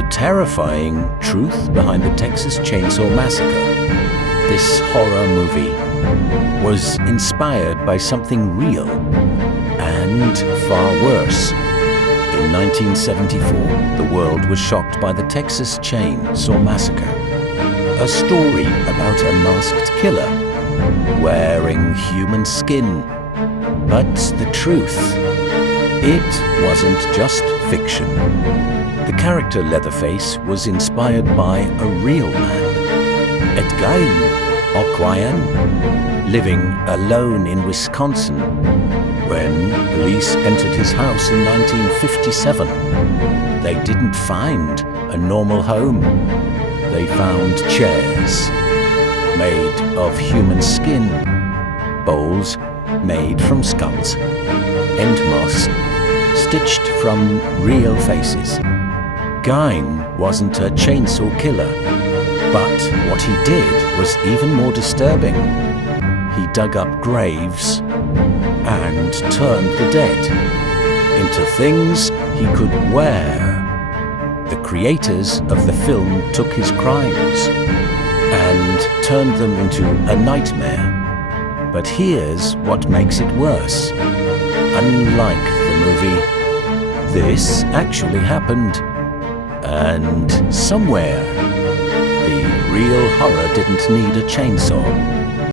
the terrifying truth behind the Texas Chainsaw Massacre. This horror movie was inspired by something real and far worse. In 1974, the world was shocked by the Texas Chainsaw Massacre, a story about a masked killer wearing human skin. But the truth, it wasn't just fiction. The character Leatherface was inspired by a real man, Ed Gein, living alone in Wisconsin. When police entered his house in 1957, they didn't find a normal home. They found chairs made of human skin, bowls made from skulls, end masks stitched from real faces. Gein wasn't a chainsaw killer, but what he did was even more disturbing. He dug up graves and turned the dead into things he could wear. The creators of the film took his crimes and turned them into a nightmare. But here's what makes it worse. Unlike the movie, this actually happened. And somewhere, the real horror didn't need a chainsaw.